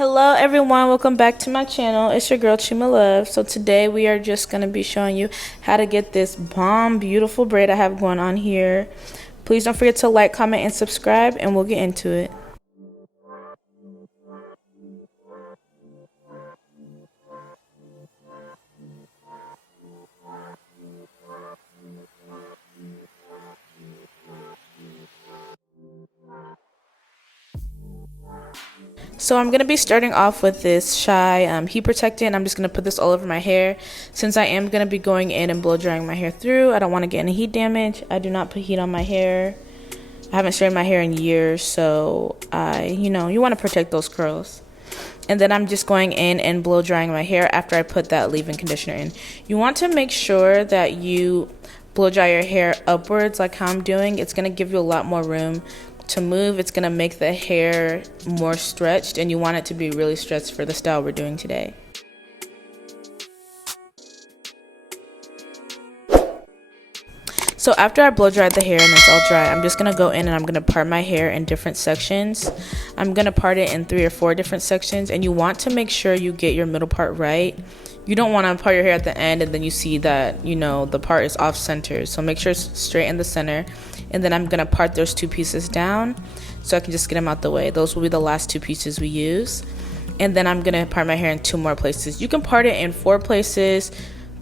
Hello everyone, welcome back to my channel. It's your girl Chima Love. So today we are just going to be showing you how to get this bomb beautiful braid I have going on here. Please don't forget to like, comment, and subscribe, and we'll get into it. So I'm going to be starting off with this Shy heat protectant. I'm just going to put this all over my hair. Since I am going to be going in and blow drying my hair through, I don't want to get any heat damage. I do not put heat on my hair. I haven't straightened my hair in years, so you want to protect those curls. And then I'm just going in and blow drying my hair after I put that leave-in conditioner in. You want to make sure that you blow dry your hair upwards like how I'm doing. It's going to give you a lot more room to move. It's going to make the hair more stretched, and you want it to be really stretched for the style we're doing today. So after I blow dried the hair and it's all dry, I'm just going to go in and I'm going to part my hair in different sections. I'm going to part it in 3 or 4 different sections, and you want to make sure you get your middle part right. You don't want to part your hair at the end and then you see that, the part is off center. So make sure it's straight in the center. And then I'm going to part those 2 pieces down so I can just get them out the way. Those will be the last 2 pieces we use. And then I'm going to part my hair in 2 more places. You can part it in 4 places,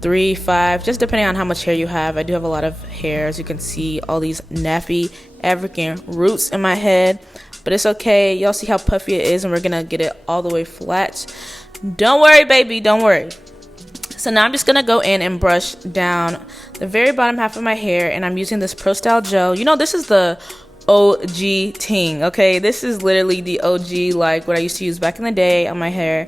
3, 5, just depending on how much hair you have. I do have a lot of hair. As you can see, all these nappy African roots in my head. But it's okay. Y'all see how puffy it is, and we're going to get it all the way flat. Don't worry, baby. Don't worry. So now I'm just going to go in and brush down the very bottom half of my hair, and I'm using this Pro Style Gel. This is the OG ting, okay? This is literally the OG, like what I used to use back in the day on my hair,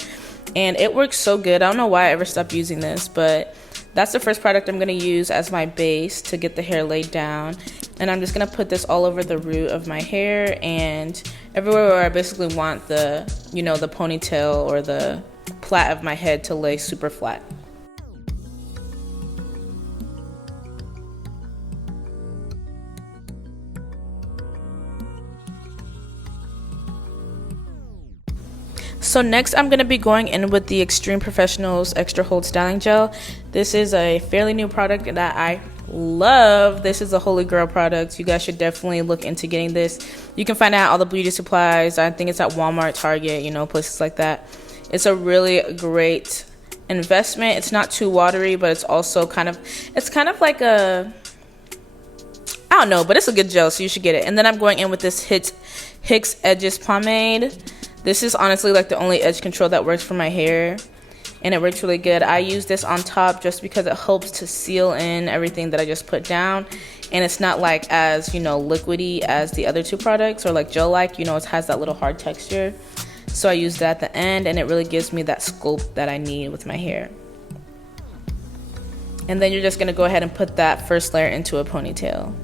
and it works so good. I don't know why I ever stopped using this, but that's the first product I'm going to use as my base to get the hair laid down. And I'm just going to put this all over the root of my hair and everywhere where I basically want the, the ponytail or the plait of my head to lay super flat. So next I'm going to be going in with the Xtreme Professional's Extra Hold Styling Gel. This is a fairly new product that I love. This is a holy grail product. You guys should definitely look into getting this. You can find out all the beauty supplies. I think it's at Walmart, Target, places like that. It's a really great investment. It's not too watery, but it's also kind of like a, I don't know, but it's a good gel, so you should get it. And then I'm going in with this Hicks Edges Pomade. This is honestly like the only edge control that works for my hair, and it works really good. I use this on top just because it helps to seal in everything that I just put down, and it's not like as liquidy as the other 2 products, or like gel-like. It has that little hard texture. So I use that at the end, and it really gives me that sculpt that I need with my hair. And then you're just going to go ahead and put that first layer into a ponytail.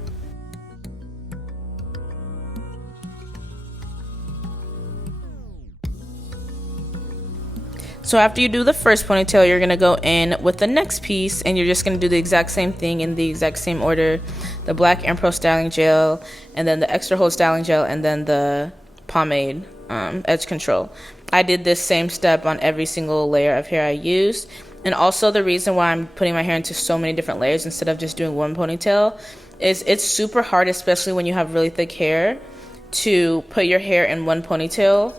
So after you do the first ponytail, you're going to go in with the next piece, and you're just going to do the exact same thing in the exact same order. The black Ampro Styling Gel, and then the Extra Hold Styling Gel, and then the Pomade edge control. I did this same step on every single layer of hair I used. And also the reason why I'm putting my hair into so many different layers instead of just doing one ponytail is it's super hard, especially when you have really thick hair, to put your hair in one ponytail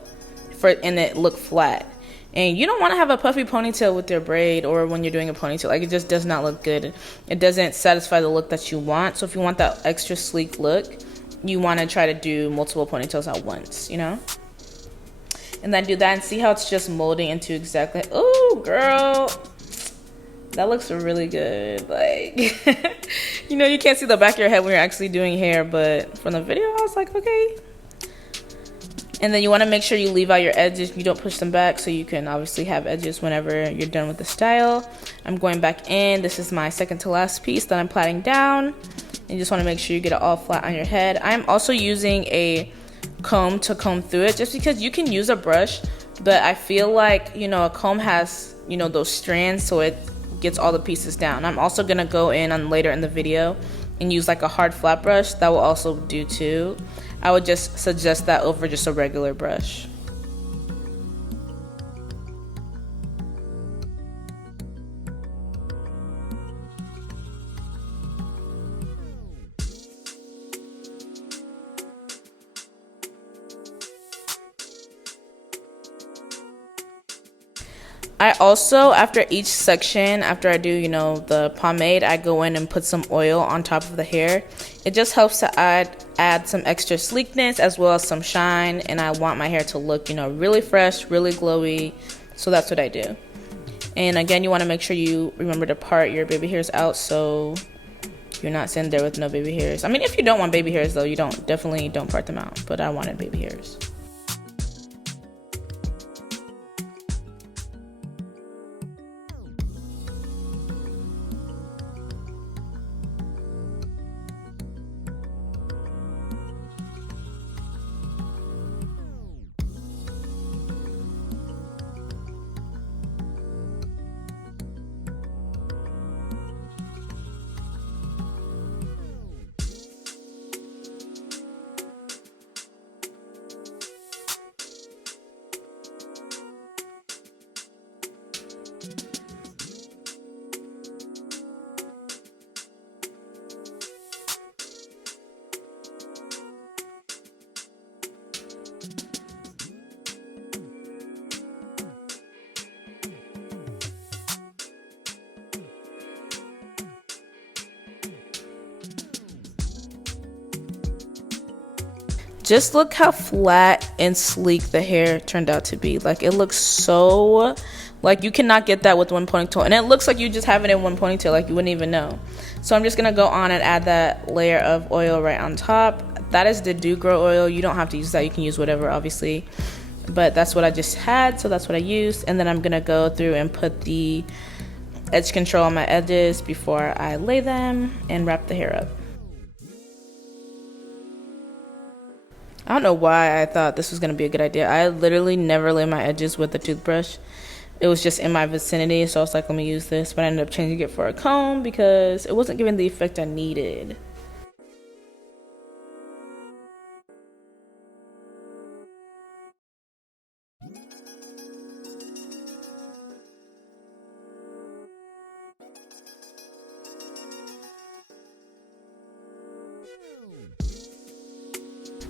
and it look flat. And you don't want to have a puffy ponytail with your braid, or when you're doing a ponytail. Like, it just does not look good. It doesn't satisfy the look that you want. So if you want that extra sleek look, you want to try to do multiple ponytails at once, And then do that and see how it's just molding into exactly. Oh, girl. That looks really good. Like, you can't see the back of your head when you're actually doing hair, but from the video, I was like, okay. And then you want to make sure you leave out your edges. You don't push them back, so you can obviously have edges whenever you're done with the style. I'm going back in. This is my second to last piece that I'm plaiting down. And you just want to make sure you get it all flat on your head. I'm also using a comb to comb through it, just because you can use a brush, but I feel like, a comb has, those strands, so it gets all the pieces down. I'm also going to go in on later in the video and use like a hard flat brush. That will also do too. I would just suggest that over just a regular brush. I also, after each section, after I do, you know, the pomade, I go in and put some oil on top of the hair. It just helps to add some extra sleekness as well as some shine, and I want my hair to look, you know, really fresh, really glowy. So that's what I do. And again, you want to make sure you remember to part your baby hairs out so you're not sitting there with no baby hairs. I mean, if you don't want baby hairs though, you definitely don't part them out, but I wanted baby hairs. Just look how flat and sleek the hair turned out to be. Like, it looks so, like, you cannot get that with one ponytail. And it looks like you just have it in one ponytail, like you wouldn't even know. So I'm just going to go on and add that layer of oil right on top. That is the Do Grow oil. You don't have to use that. You can use whatever, obviously. But that's what I just had, so that's what I used. And then I'm going to go through and put the edge control on my edges before I lay them and wrap the hair up. I don't know why I thought this was going to be a good idea. I literally never lay my edges with a toothbrush. It was just in my vicinity, so I was like, let me use this. But I ended up changing it for a comb because it wasn't giving the effect I needed.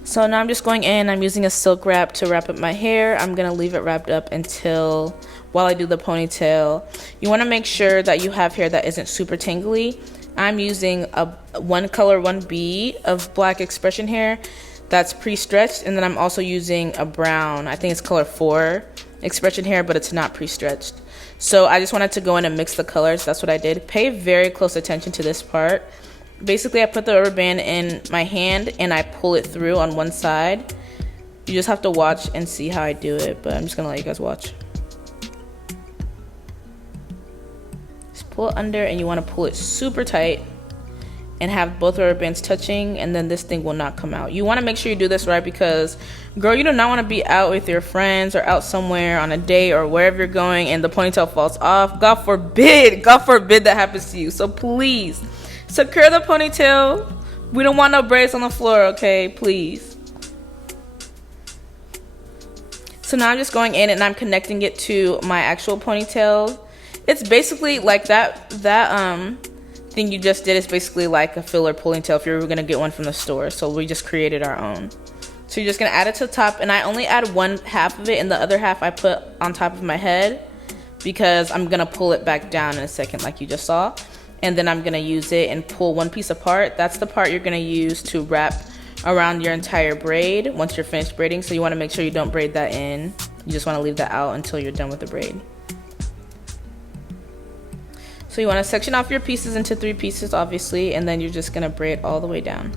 So now I'm just going in, I'm using a silk wrap to wrap up my hair. I'm going to leave it wrapped up until, while I do the ponytail. You want to make sure that you have hair that isn't super tangly. I'm using a one color 1B of black expression hair that's pre-stretched, and then I'm also using a brown, I think it's color 4 expression hair, but it's not pre-stretched. So I just wanted to go in and mix the colors. That's what I did. Pay very close attention to this part. Basically, I put the rubber band in my hand and I pull it through on one side. You just have to watch and see how I do it, but I'm just gonna let you guys watch. Just pull it under, and you want to pull it super tight and have both rubber bands touching, and then this thing will not come out. You want to make sure you do this right because, girl, you do not want to be out with your friends or out somewhere on a date or wherever you're going and the ponytail falls off. God forbid that happens to you. So please, secure the ponytail. We don't want no braids on the floor, okay? Please. So now I'm just going in and I'm connecting it to my actual ponytail. It's basically like that thing you just did is basically like a filler ponytail if you were gonna get one from the store. So we just created our own. So you're just gonna add it to the top, and I only add one half of it, and the other half I put on top of my head because I'm gonna pull it back down in a second like you just saw. And then I'm gonna use it and pull one piece apart. That's the part you're gonna use to wrap around your entire braid once you're finished braiding. So you wanna make sure you don't braid that in. You just wanna leave that out until you're done with the braid. So you wanna section off your pieces into 3 pieces, obviously, and then you're just gonna braid all the way down.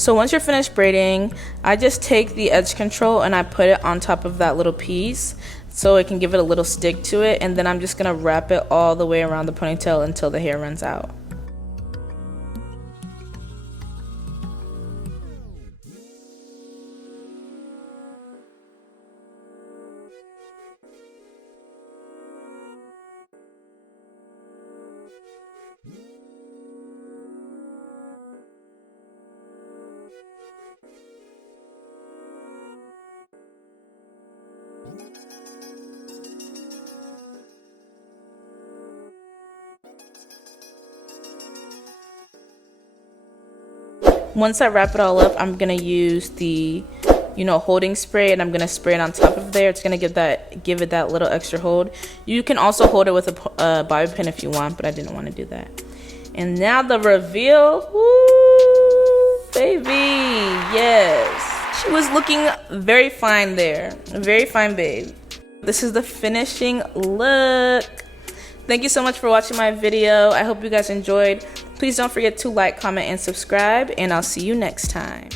So once you're finished braiding, I just take the edge control and I put it on top of that little piece so it can give it a little stick to it, and then I'm just gonna wrap it all the way around the ponytail until the hair runs out. Once I wrap it all up, I'm gonna use the, holding spray, and I'm gonna spray it on top of there. It's gonna give it that little extra hold. You can also hold it with a bobby pin if you want, but I didn't want to do that. And now the reveal. Woo, baby, yes. She was looking very fine there. Very fine, babe. This is the finishing look. Thank you so much for watching my video. I hope you guys enjoyed. Please don't forget to like, comment, and subscribe, and I'll see you next time.